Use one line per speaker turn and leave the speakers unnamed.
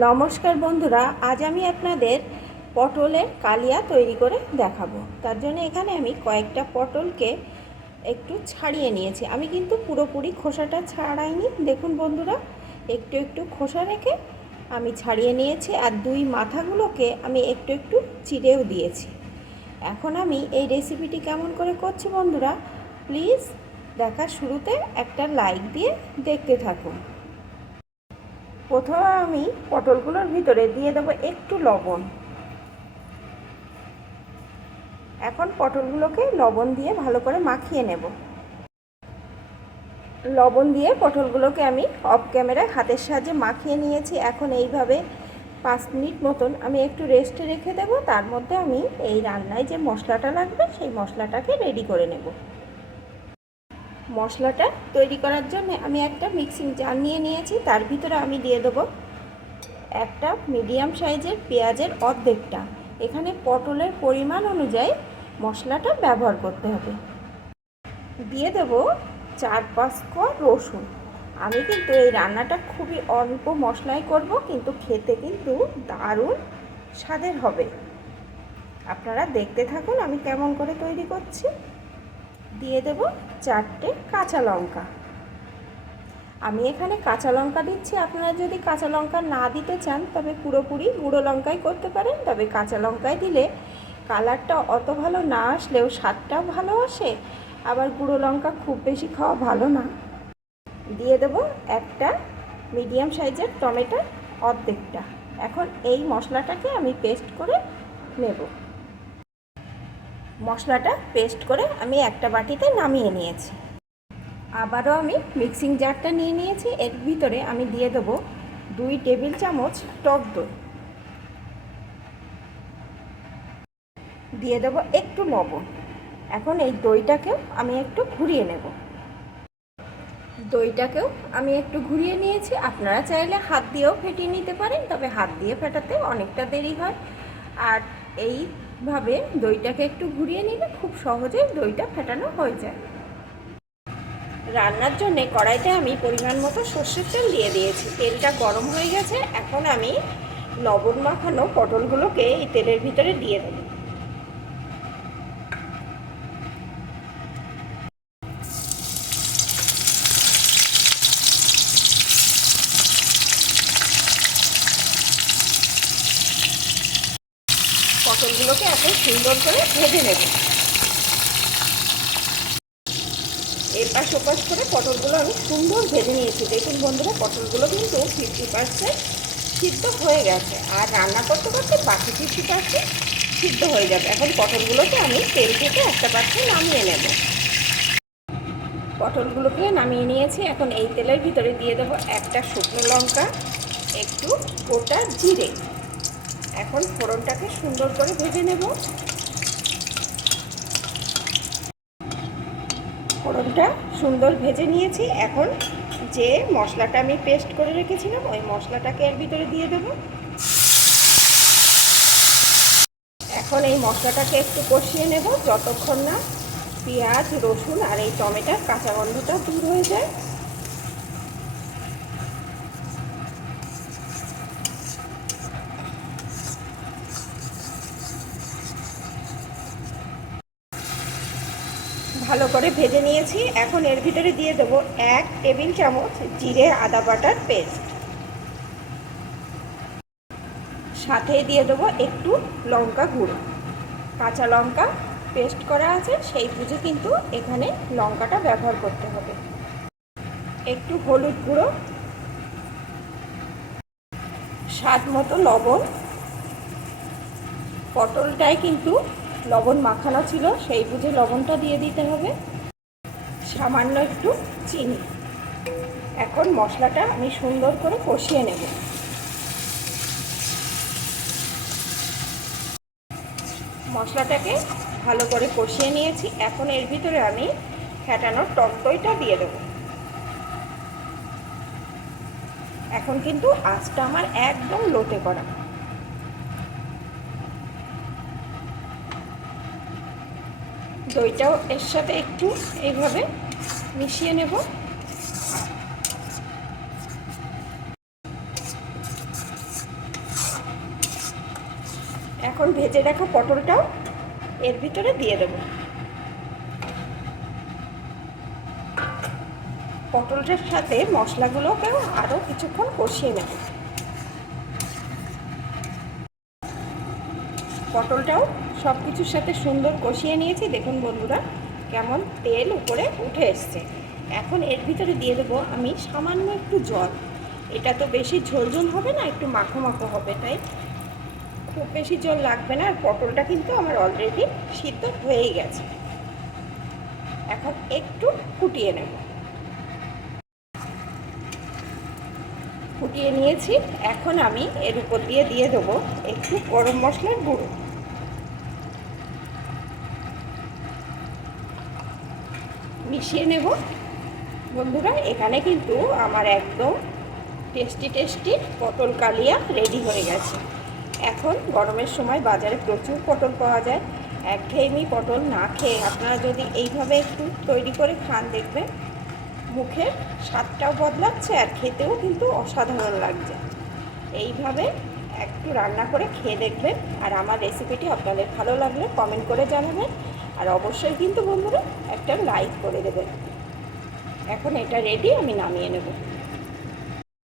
নমস্কার বন্ধুরা, আজ আমি আপনাদের পটলের কালিয়া তৈরি করে দেখাবো। তার জন্য এখানে আমি কয়েকটা পটলকে একটু ছাড়িয়ে নিয়েছি। আমি কিন্তু পুরোপুরি খোসাটা ছাড়াইনি। দেখুন বন্ধুরা, একটু একটু খোসা রেখে আমি ছাড়িয়ে নিয়েছি আর দুই মাথাগুলোকে আমি একটু একটু চিড়েও দিয়েছি। এখন আমি এই রেসিপিটি কেমন করে করছি বন্ধুরা, প্লিজ দেখার শুরুতে একটা লাইক দিয়ে দেখতে থাকুন। প্রথমে আমি পটলগুলোর ভিতরে দিয়ে দেবো একটু লবণ। এখন পটলগুলোকে লবণ দিয়ে ভালো করে মাখিয়ে নেব। লবণ দিয়ে পটলগুলোকে আমি অফ ক্যামেরায় হাতের সাহায্যে মাখিয়ে নিয়েছি। এখন এইভাবে পাঁচ মিনিট মতন আমি একটু রেস্টে রেখে দেবো। তার মধ্যে আমি এই রান্নায় যে মশলাটা লাগবে, সেই মশলাটাকে রেডি করে নেব। মশলাটা তৈরি করার জন্য আমি একটা মিক্সিং জার নিয়ে নিয়েছি, তার ভিতরে আমি দিয়ে দেবো একটা মিডিয়াম সাইজের পেঁয়াজের অর্ধেকটা। এখানে পটলের পরিমাণ অনুযায়ী মশলাটা ব্যবহার করতে হবে। দিয়ে দেবো চার পাঁচ কোয়া রসুন। আমি কিন্তু এই রান্নাটা খুবই অল্প মশলায় করব, কিন্তু খেতে কিন্তু দারুণ স্বাদের হবে। আপনারা দেখতে থাকুন আমি কেমন করে তৈরি করছি। দিয়ে দেব চারটে কাঁচা লঙ্কা। আমি এখানে কাঁচা লঙ্কা দিচ্ছি। আপনারা যদি কাঁচা লঙ্কা না দিতে চান, তবে পুরোপুরি গুঁড়ো লঙ্কাই করতে পারেন। তবে কাঁচা লঙ্কায় দিলে কালারটা অত ভালো না আসলেও স্বাদটাও ভালো আসে। আবার গুঁড়ো লঙ্কা খুব বেশি খাওয়া ভালো না। দিয়ে দেব একটা মিডিয়াম সাইজের টমেটো অর্ধেকটা। এখন এই মশলাটাকে আমি পেস্ট করে নেব। মশলাটা পেস্ট করে আমি একটা বাটিতে নামিয়ে নিয়েছি। আবারও আমি মিক্সিং জারটা নিয়ে নিয়েছি। এর ভিতরে আমি দিয়ে দেবো দুই টেবিল চামচ টক দই। দিয়ে দেবো একটু লবণ। এখন এই দইটাকেও আমি একটু ঘুরিয়ে নেব। দইটাকেও আমি একটু ঘুরিয়ে নিয়েছি। আপনারা চাইলে হাত দিয়েও ফেটিয়ে নিতে পারেন, তবে হাত দিয়ে ফেটাতে অনেকটা দেরি হয়। আর এইভাবে দইটাকে একটু ঘুরিয়ে নিলে খুব সহজেই দইটা ফেটানো হয়ে যায়। রান্নার জন্য কড়াইতে আমি পরিমাণ মতো সর্ষের তেল দিয়ে দিয়েছি। তেলটা গরম হয়ে গেছে, এখন আমি লবণ মাখানো পটলগুলোকে এই তেলের ভিতরে দিয়ে দেব। পটলগুলোকে সুন্দর করে ভেজে নেব। এপাশ ওপাশ করে পটলগুলো আমি সুন্দর ভেজে নিয়েছি। দেখুন বন্ধুরা, পটলগুলো কিন্তু ফিফটি পার্সেন্ট সিদ্ধ হয়ে গেছে। আর রান্না করতে করতে বাকি ফিফটি পার্সেন্ট সিদ্ধ হয়ে যাবে। এখন পটলগুলোকে আমি তেল থেকে একটা পাত্রে নামিয়ে নেব। পটলগুলোকে নামিয়ে নিয়েছি। এখন এই তেলের ভিতরে দিয়ে দেবো একটা শুকনো লঙ্কা, একটু গোটা জিরে। এখন ফোড়নটাকে সুন্দর করে ভেজে নেব। ফোড়নটা সুন্দর ভেজে নিয়েছি। এখন যে মশলাটা আমি পেস্ট করে রেখেছিলাম, ওই মশলাটাকে এর ভিতরে দিয়ে দেব। এখন এই মশলাটাকে একটু কষিয়ে নেব, যতক্ষণ না পেঁয়াজ, রসুন আর এই টমেটোর কাঁচা গন্ধটা দূর হয়ে যায়। ভালো করে ভেজে নিয়েছি। এখন এর ভিতরে দিয়ে দেবো এক টেবিল চামচ জিরে আদা বাটার পেস্ট। সাথে দিয়ে দেবো একটু লঙ্কা গুঁড়ো। কাঁচা লঙ্কা পেস্ট করা আছে, সেই বুঝে কিন্তু এখানে লঙ্কাটা ব্যবহার করতে হবে। একটু হলুদ গুঁড়ো। স্বাদ মতো লবণ। পটলটায় কিন্তু লবণ মাখানো ছিল, সেই বুঝে লবণটা দিয়ে দিতে হবে। সামান্য একটু চিনি। এখন মশলাটা আমি সুন্দর করে কষিয়ে নেব। মশলাটাকে ভালো করে কষিয়ে নিয়েছি। এখন এর ভিতরে আমি ফ্যাটানোর টক দইটা দিয়ে দেবো। এখন কিন্তু আঁচটা আমার একদম লোটে করা। দইটাও এর সাথে একটু এইভাবে মিশিয়ে নেব। এখন ভেজে রাখা পটলটাও এর ভিতরে দিয়ে দেব। পটলটার সাথে মশলাগুলোকেও আরও কিছুক্ষণ কষিয়ে নেব। পটলটাও সব কিছুর সাথে সুন্দর কষিয়ে নিয়েছি। দেখুন বন্ধুরা, কেমন তেল উপরে উঠে এসছে। এখন এর ভিতরে দিয়ে দেবো আমি সামান্য একটু জল। এটা তো বেশি ঝোল ঝোল হবে না, একটু মাখো মাখো হবে, তাই খুব বেশি জল লাগবে না। আর পটলটা কিন্তু আমার অলরেডি সিদ্ধ হয়েই গেছে। এখন একটু ফুটিয়ে নেব। ফুটিয়ে নিয়েছি। এখন আমি এর উপর দিয়ে দিয়ে দেবো একটু গরম মশলার গুঁড়ো। মিশিয়ে নেব। বন্ধুরা, এখানে কিন্তু আমার একদম টেস্টি টেস্টি পটল কালিয়া রেডি হয়ে গেছে। এখন গরমের সময় বাজারে প্রচুর পটল পাওয়া যায়। একঘেয়েমি পটল না খেয়ে আপনারা যদি এইভাবে একটু তৈরি করে খান দেখবেন মুখে স্বাদটাও বদলাচ্ছে আর খেতেও কিন্তু অসাধারণ লাগছে। এইভাবে একটু রান্না করে খেয়ে দেখবেন। আর আমার রেসিপিটি আপনাদের ভালো লাগলে কমেন্ট করে জানাবেন। আর অবশ্যই কিন্তু বন্ধুরা একটা লাইক করে দেবেন এখন এটা রেডি আমি নামিয়ে নেব।